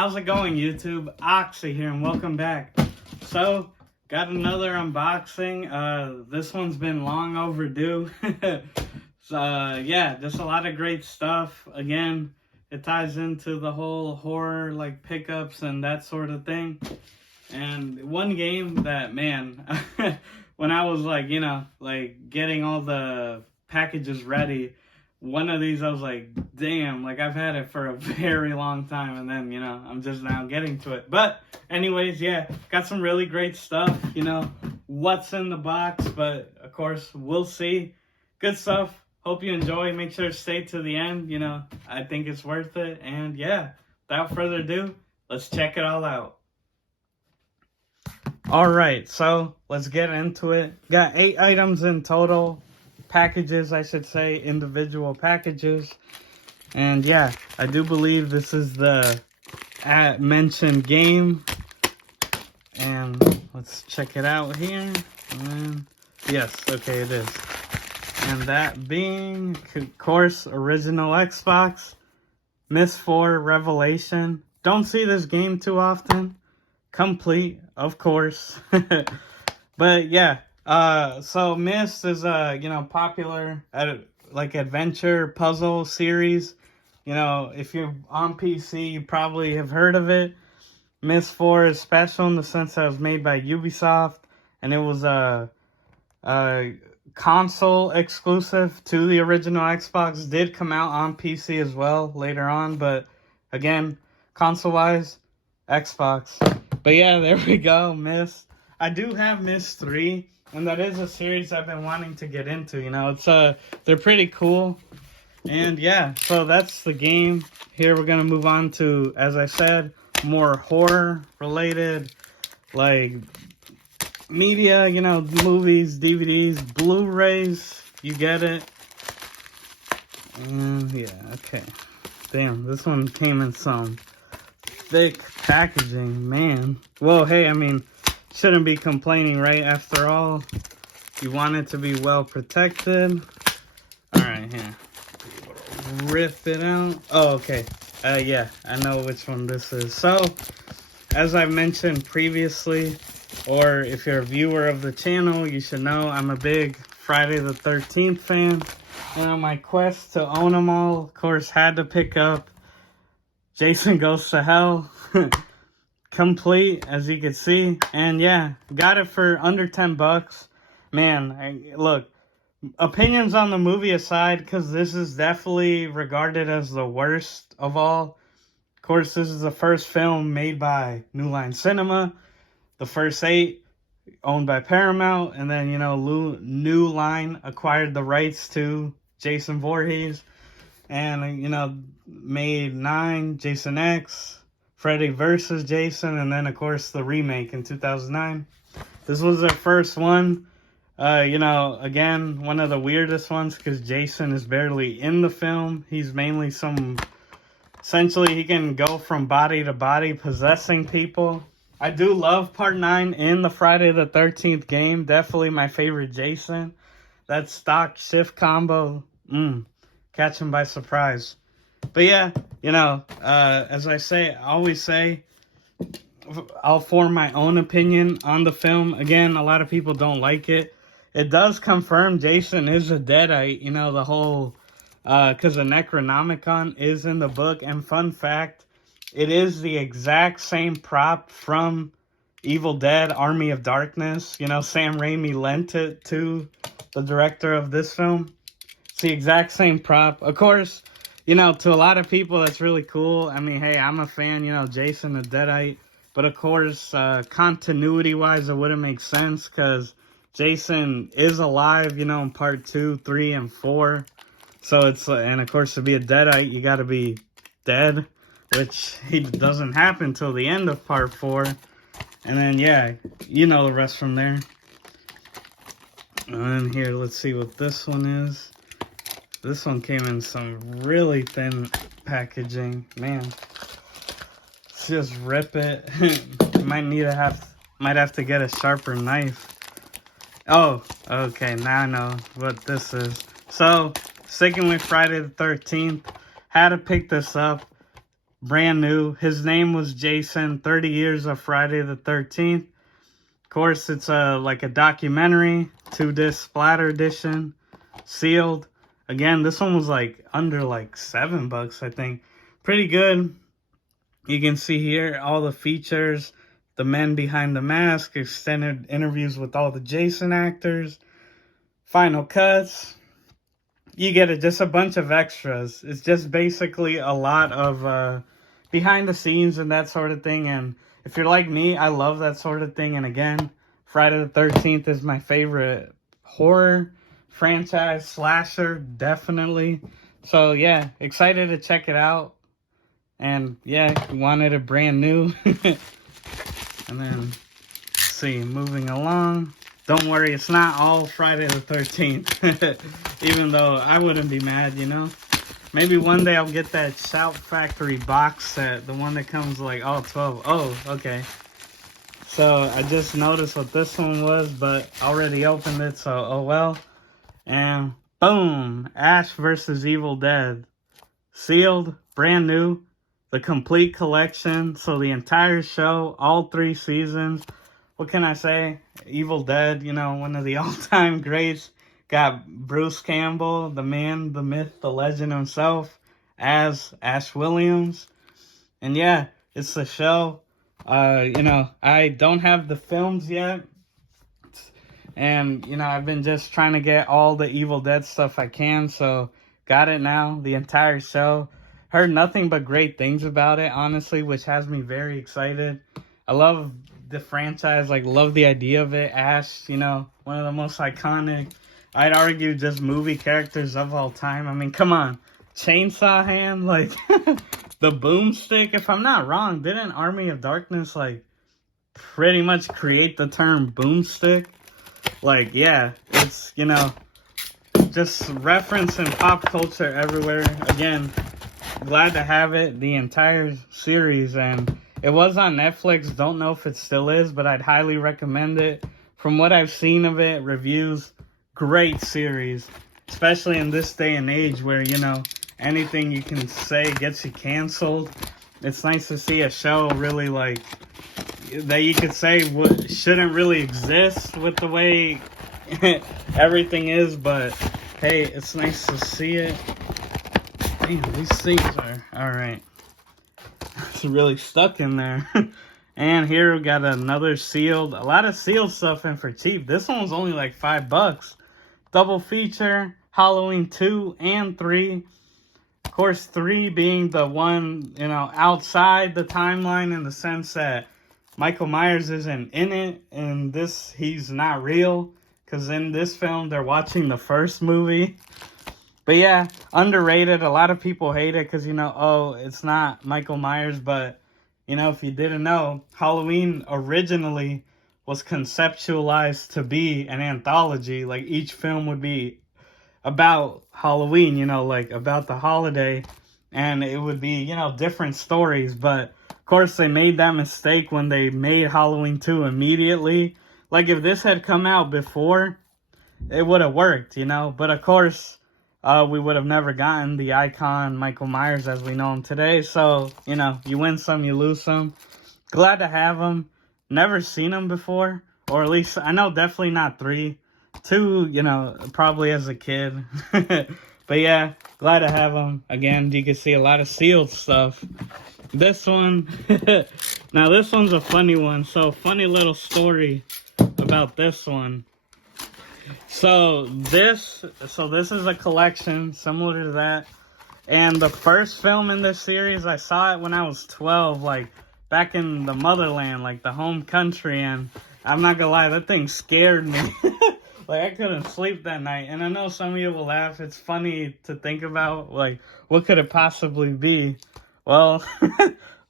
How's it going, YouTube? Oxy here, and welcome back. So, got another unboxing. This one's been long overdue. So, yeah, just a lot of great stuff. Again, it ties into the whole horror, like, pickups and that sort of thing. And one game that, man, when I was, like, getting all the packages ready, one of these I was like, damn, like I've had it for a very long time, and then, I'm just now getting to it. But anyways, yeah, got some really great stuff, what's in the box, but of course, we'll see. Good stuff. Hope you enjoy. Make sure to stay to the end, I think it's worth it. And yeah, without further ado, let's check it all out. All right, so let's get into it. Got 8 items in total. Packages, I should say, individual packages. And yeah, I do believe this is the mentioned game. And let's check it out here. And yes, okay, it is. And that being, of course, original Xbox, Myst 4 Revelation. Don't see this game too often. Complete, of course. But yeah. So Myst is a, popular, adventure puzzle series. If you're on PC, you probably have heard of it. Myst 4 is special in the sense that it was made by Ubisoft, and it was a console exclusive to the original Xbox. Did come out on PC as well later on, but again, console-wise, Xbox. But yeah, there we go, Myst. I do have Myst 3. And that is a series I've been wanting to get into, It's, they're pretty cool. And yeah, so that's the game. Here we're going to move on to, as I said, more horror-related, media, movies, DVDs, Blu-rays. You get it. And yeah, okay. Damn, this one came in some thick packaging, man. Well, hey, I mean, shouldn't be complaining, right? After all, you want it to be well protected. Alright, here. Rip it out. Oh, okay. Yeah, I know which one this is. So, as I mentioned previously, or if you're a viewer of the channel, you should know I'm a big Friday the 13th fan. And on my quest to own them all, of course, had to pick up Jason Goes to Hell. Complete, as you can see. And yeah, got it for under 10 bucks. Man, look, opinions on the movie aside, because this is definitely regarded as the worst of all. Of course, this is the first film made by New Line Cinema. The first 8 owned by Paramount. And then, New Line acquired the rights to Jason Voorhees. And, made 9, Jason X, Freddy vs. Jason, and then, of course, the remake in 2009. This was their first one. Again, one of the weirdest ones because Jason is barely in the film. He's mainly essentially, he can go from body to body, possessing people. I do love Part 9 in the Friday the 13th game. Definitely my favorite Jason. That stock shift combo, catch him by surprise. But yeah, as I always say, I'll form my own opinion on the film. Again, a lot of people don't like it. It does confirm Jason is a deadite, the whole, because the Necronomicon is in the book. And fun fact, it is the exact same prop from Evil Dead, Army of Darkness. Sam Raimi lent it to the director of this film. It's the exact same prop. Of course, to a lot of people, that's really cool. I mean, hey, I'm a fan, Jason the Deadite. But of course, continuity-wise, it wouldn't make sense because Jason is alive, in part 2, 3, and 4. So it's, and of course, to be a Deadite, you got to be dead, which doesn't happen till the end of part 4. And then, yeah, the rest from there. And here, let's see what this one is. This one came in some really thin packaging. Man, let's just rip it. Might have to get a sharper knife. Oh, okay, now I know what this is. So, sticking with Friday the 13th, had to pick this up. brand new. His name was Jason, 30 years of Friday the 13th. Of course, it's like a documentary, 2-disc splatter edition, sealed. Again, this one was like under like $7, I think. Pretty good. You can see here all the features, the men behind the mask, extended interviews with all the Jason actors, final cuts. You get just a bunch of extras. It's just basically a lot of behind the scenes and that sort of thing. And if you're like me, I love that sort of thing. And again, Friday the 13th is my favorite horror franchise, slasher, definitely. So yeah, excited to check it out. And yeah, wanted it brand new. And then, let's see, moving along. Don't worry, it's not all Friday the 13th. Even though I wouldn't be mad, you know. Maybe one day I'll get that Shout Factory box set. The one that comes like all 12. Oh, okay. So I just noticed what this one was, but already opened it, so oh well. And boom, Ash vs. Evil Dead. Sealed, brand new. The complete collection. So the entire show, all 3 seasons. What can I say? Evil Dead, you know, one of the all-time greats. Got Bruce Campbell, the man, the myth, the legend himself, as Ash Williams. And yeah, it's the show. You know, I don't have the films yet. And, you know, I've been just trying to get all the Evil Dead stuff I can. So, got it now, the entire show. Heard nothing but great things about it, honestly, which has me very excited. I love the franchise, like, love the idea of it. Ash, you know, one of the most iconic, I'd argue, just movie characters of all time. I mean, come on. Chainsaw hand, like, the boomstick. If I'm not wrong, didn't Army of Darkness, like, pretty much create the term boomstick? Like, yeah, it's, you know, just reference in pop culture everywhere. Again, glad to have it, the entire series, and it was on Netflix. Don't know if it still is, but I'd highly recommend it. From what I've seen of it, reviews, great series, especially in this day and age where, you know, anything you can say gets you canceled. It's nice to see a show really, like, that you could say shouldn't really exist with the way everything is, but hey, it's nice to see it. Damn, these things are alright. It's really stuck in there. And here we got another sealed, a lot of sealed stuff in for cheap. This one was only like $5. Double feature, Halloween 2 and 3. Of course, 3 being the one, you know, outside the timeline in the sense that Michael Myers isn't in it. In this, he's not real. Because in this film, they're watching the first movie. But yeah, underrated. A lot of people hate it because, you know, oh, it's not Michael Myers. But, you know, if you didn't know, Halloween originally was conceptualized to be an anthology. Like, each film would be about Halloween, you know, like about the holiday. And it would be, you know, different stories. But, of course, they made that mistake when they made Halloween 2 immediately. Like, if this had come out before, it would have worked, you know. But, of course, we would have never gotten the icon Michael Myers as we know him today. So, you know, you win some, you lose some. Glad to have him. Never seen him before. Or at least, I know definitely not 3. 2, you know, probably as a kid. But yeah, glad to have him. Again, you can see a lot of sealed stuff. This one, now this one's a funny one. So, funny little story about this one. So this is a collection similar to that. And the first film in this series, I saw it when I was 12, like back in the motherland, like the home country. And I'm not gonna lie, that thing scared me. Like, I couldn't sleep that night. And I know some of you will laugh. It's funny to think about, like, what could it possibly be? Well,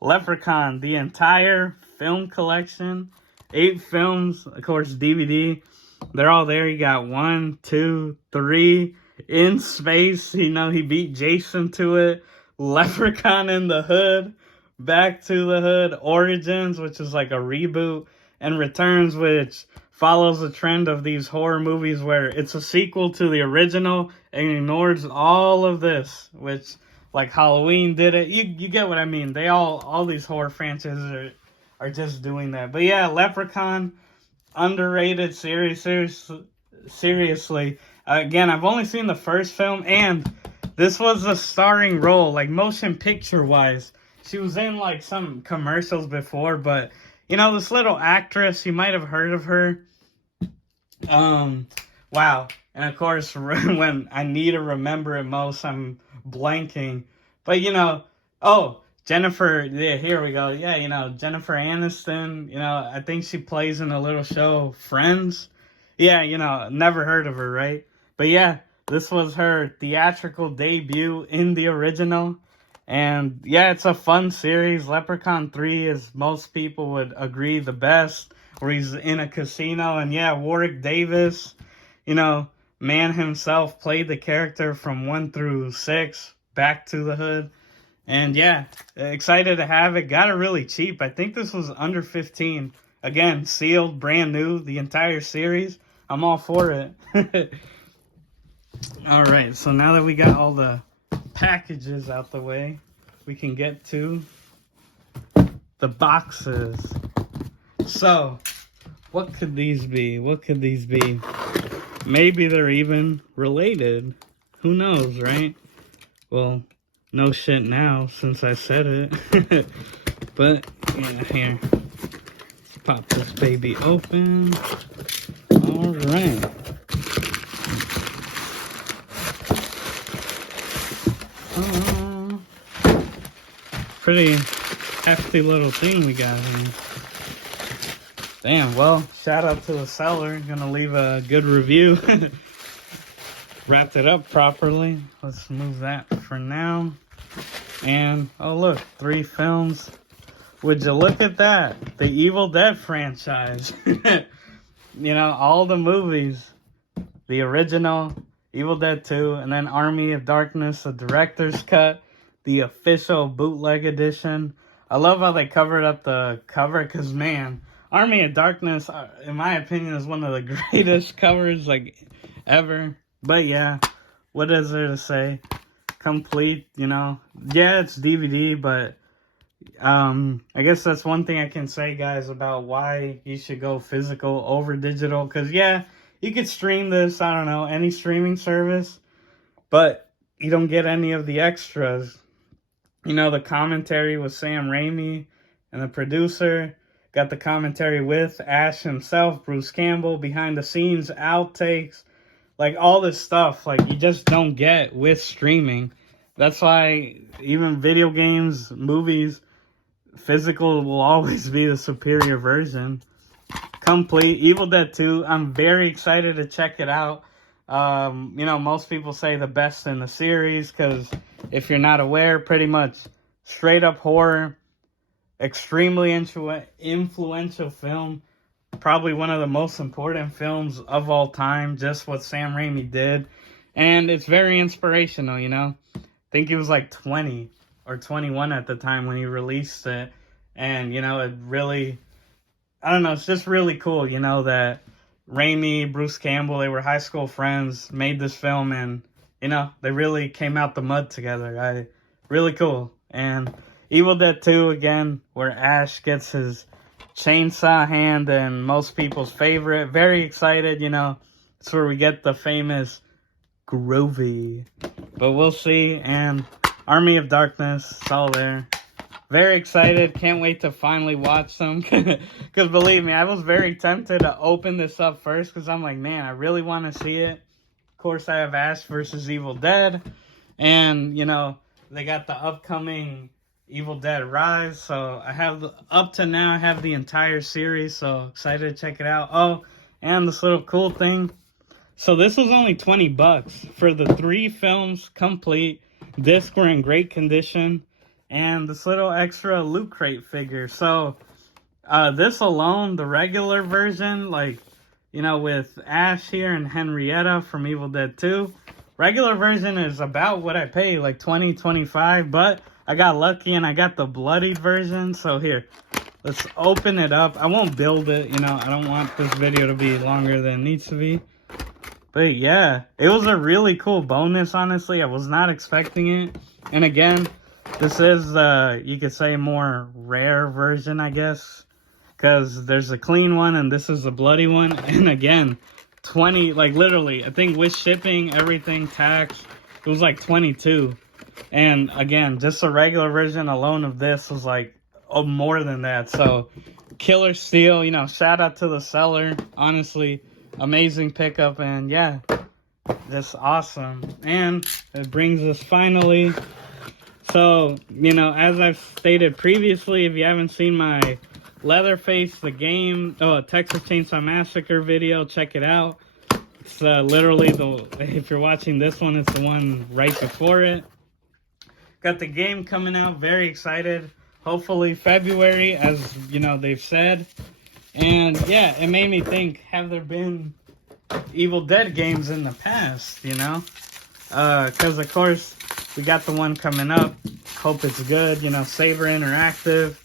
Leprechaun, the entire film collection, 8 films, of course, DVD. They're all there. You got 1, 2, 3 in space. You know, he beat Jason to it. Leprechaun in the Hood, Back to the Hood, Origins, which is like a reboot, and Returns, which follows the trend of these horror movies where it's a sequel to the original and ignores all of this, which like Halloween did it. You get what I mean. They all these horror franchises are just doing that. But yeah, Leprechaun, underrated series. Seriously. Again, I've only seen the first film, and this was a starring role, like motion picture wise. She was in like some commercials before, but you know, this little actress, you might have heard of her. Wow. And of course, when I need to remember it most, I'm blanking. But you know, oh, Jennifer, yeah, here we go. Yeah, you know, Jennifer Aniston, you know, I think she plays in a little show, Friends. Yeah, you know, never heard of her, right? But yeah, this was her theatrical debut in the original. And yeah, it's a fun series. Leprechaun 3 is, most people would agree, the best, where he's in a casino. And yeah, Warwick Davis, you know, man himself, played the character from 1 through 6, Back to the Hood. And yeah, excited to have it. Got it really cheap. I think this was under 15. Again, sealed, brand new, the entire series. I'm all for it. All right, so now that we got all the packages out the way, we can get to the boxes. So, what could these be? What could these be? Maybe they're even related. Who knows, right? Well, no shit now, since I said it. But, yeah, here. Let's pop this baby open. Alright. Pretty hefty little thing we got here. Damn, well, shout out to the seller. Gonna leave a good review. Wrapped it up properly. Let's move that for now. And, oh look, 3 films. Would you look at that? The Evil Dead franchise. You know, all the movies. The original, Evil Dead 2, and then Army of Darkness, the director's cut, the official bootleg edition. I love how they covered up the cover, because, man, Army of Darkness, in my opinion, is one of the greatest covers, like, ever. But yeah, what is there to say? Complete, you know. Yeah, it's DVD, but I guess that's one thing I can say, guys, about why you should go physical over digital. Because, yeah, you could stream this, I don't know, any streaming service, but you don't get any of the extras. You know, the commentary with Sam Raimi and the producer. Got the commentary with Ash himself, Bruce Campbell, behind the scenes, outtakes. Like, all this stuff, like, you just don't get with streaming. That's why even video games, movies, physical will always be the superior version. Complete. Evil Dead 2, I'm very excited to check it out. You know, most people say the best in the series, because if you're not aware, pretty much straight up horror, extremely influential film. Probably one of the most important films of all time, just what Sam Raimi did. And it's very inspirational, you know. I think he was like 20 or 21 at the time when he released it. And, you know, it really, I don't know, it's just really cool, you know, that Raimi, Bruce Campbell, they were high school friends, made this film, and, you know, they really came out the mud together. Really cool. And Evil Dead 2, again, where Ash gets his chainsaw hand, and most people's favorite. Very excited, you know. It's where we get the famous Groovy. But we'll see. And Army of Darkness, it's all there. Very excited. Can't wait to finally watch them. Because believe me, I was very tempted to open this up first, because I'm like, man, I really want to see it. Of course, I have Ash versus Evil Dead. And, you know, they got the upcoming Evil Dead Rise. So I have, up to now, I have the entire series. So excited to check it out. Oh, and this little cool thing. So this was only $20 for the 3 films complete. Discs were in great condition. And this little extra Loot Crate figure. So this alone, the regular version, like, you know, with Ash here and Henrietta from Evil Dead 2. Regular version is about what I paid, like $20, $25. But I got lucky and I got the bloodied version. So here, let's open it up. I won't build it, you know. I don't want this video to be longer than it needs to be. But yeah, it was a really cool bonus, honestly. I was not expecting it. And again, this is, you could say, more rare version, I guess. Because there's a clean one and this is a bloody one. And again, 20, like literally, I think with shipping, everything, tax, it was like 22. And again, just a regular version alone of this was like more than that. So killer steal, you know, shout out to the seller. Honestly, amazing pickup. And yeah, just awesome. And it brings us finally. So, you know, as I've stated previously, if you haven't seen my Leatherface, the game, Texas Chainsaw Massacre video, check it out. It's literally if you're watching this one, it's the one right before it. Got the game coming out, very excited. Hopefully February, as you know, they've said. And yeah, it made me think, have there been Evil Dead games in the past, you know? Because of course, we got the one coming up. Hope it's good, you know, Saber Interactive.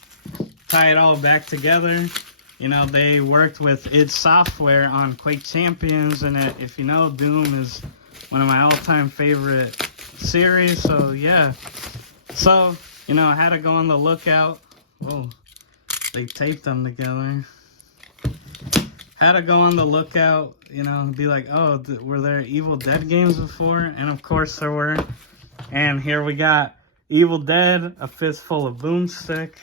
Tie it all back together. You know, they worked with id Software on Quake Champions, and if you know, Doom is one of my all-time favorite series. So yeah, so you know, I had to go on the lookout. Oh, they taped them together. Had to go on the lookout, you know, and be like, oh, were there Evil Dead games before? And of course there were. And here we got Evil Dead, A Fistful of Boomstick.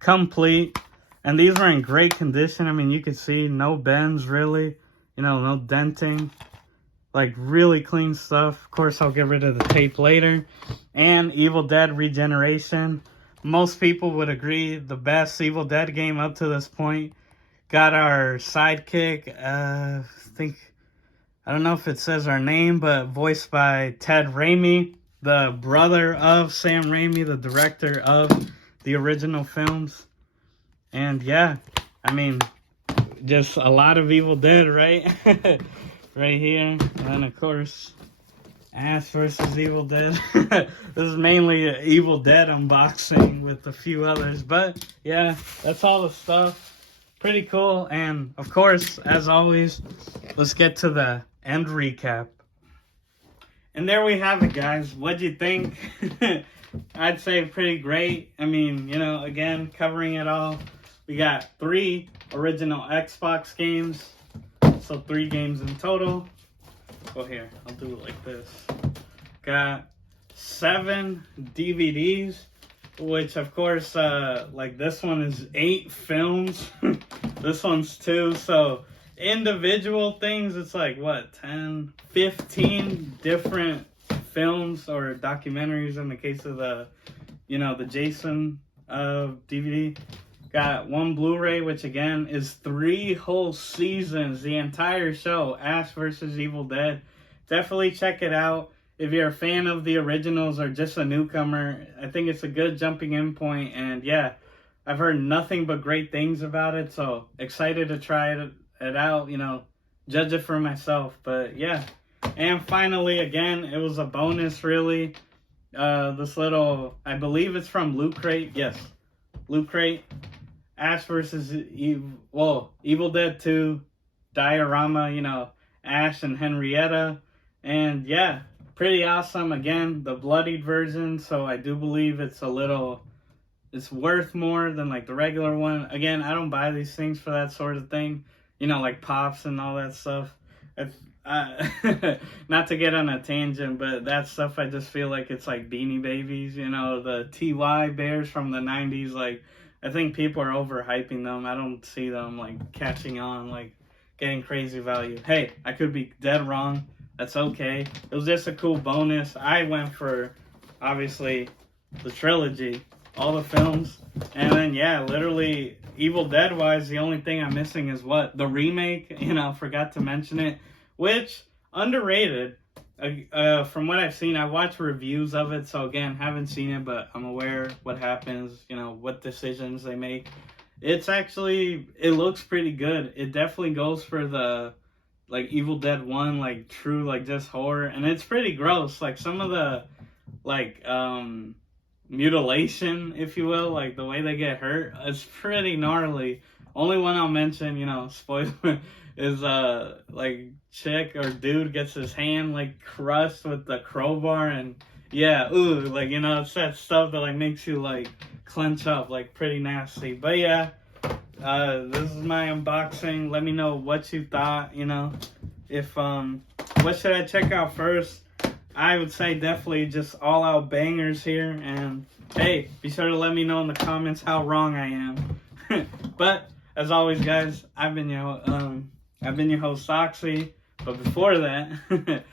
Complete. And these are in great condition. I mean, you can see no bends really, you know, no denting, like really clean stuff. Of course, I'll get rid of the tape later. And Evil Dead Regeneration. Most people would agree the best Evil Dead game up to this point. Got our sidekick, I don't know if it says our name, but voiced by Ted Raimi, the brother of Sam Raimi, the director of the original films. And yeah, I mean, just a lot of Evil Dead, right? Right here. And then of course, Ash versus Evil Dead. This is mainly an Evil Dead unboxing with a few others. But yeah, that's all the stuff. Pretty cool. And of course, as always, let's get to the end recap. And there we have it, guys. What'd you think? I'd say pretty great. I mean, you know, again, covering it all. We got 3 original Xbox games. So 3 games in total. Oh, here, I'll do it like this. Got 7 DVDs, which of course, like this one is 8 films. This one's 2. So individual things, it's like what, 10, 15 different films or documentaries in the case of the, you know, the Jason DVD. Got 1 Blu-ray, which again is 3 whole seasons, the entire show, Ash vs. Evil Dead. Definitely check it out. If you're a fan of the originals or just a newcomer, I think it's a good jumping in point. And yeah, I've heard nothing but great things about it, so excited to try it out, you know, judge it for myself. But yeah, and finally, again, it was a bonus, really. This little, I believe it's from Loot Crate. Yes, Loot Crate. Ash versus Evil Dead 2 diorama, you know, Ash and Henrietta. And yeah, pretty awesome. Again, the bloodied version, so I do believe it's it's worth more than like the regular one. Again, I don't buy these things for that sort of thing, you know, like pops and all that stuff. Not to get on a tangent, but that stuff, I just feel like it's like Beanie Babies, you know, the TY bears from the 90s. Like, I think people are overhyping them. I don't see them like catching on, like getting crazy value. Hey, I could be dead wrong. That's okay. It was just a cool bonus. I went for, obviously, the trilogy, all the films. And then, yeah, literally, Evil Dead-wise, the only thing I'm missing is what? The remake. You know, forgot to mention it. Which, underrated. From what I've seen, I watched reviews of it, so again, haven't seen it, but I'm aware what happens, you know, what decisions they make. It's actually, it looks pretty good. It definitely goes for the, like, Evil Dead 1, like, true, like, just horror, and it's pretty gross. Like, some of the, like, mutilation, if you will, like, the way they get hurt, it's pretty gnarly. Only one I'll mention, you know, spoiler, is like chick or dude gets his hand like crushed with the crowbar, and yeah, ooh, like, you know, it's that stuff that like makes you like clench up, like pretty nasty. But yeah, this is my unboxing. Let me know what you thought, you know. If what should I check out first? I would say definitely just all out bangers here, and hey, be sure to let me know in the comments how wrong I am. But as always, guys, I've been your host Soxy. But before that,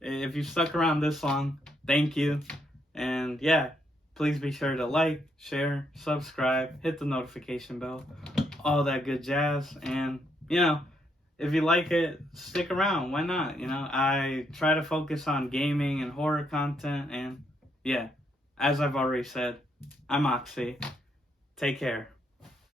if you stuck around this long, thank you. And yeah, please be sure to like, share, subscribe, hit the notification bell, all that good jazz. And you know, if you like it, stick around. Why not? You know, I try to focus on gaming and horror content. And yeah, as I've already said, I'm Oxy. Take care.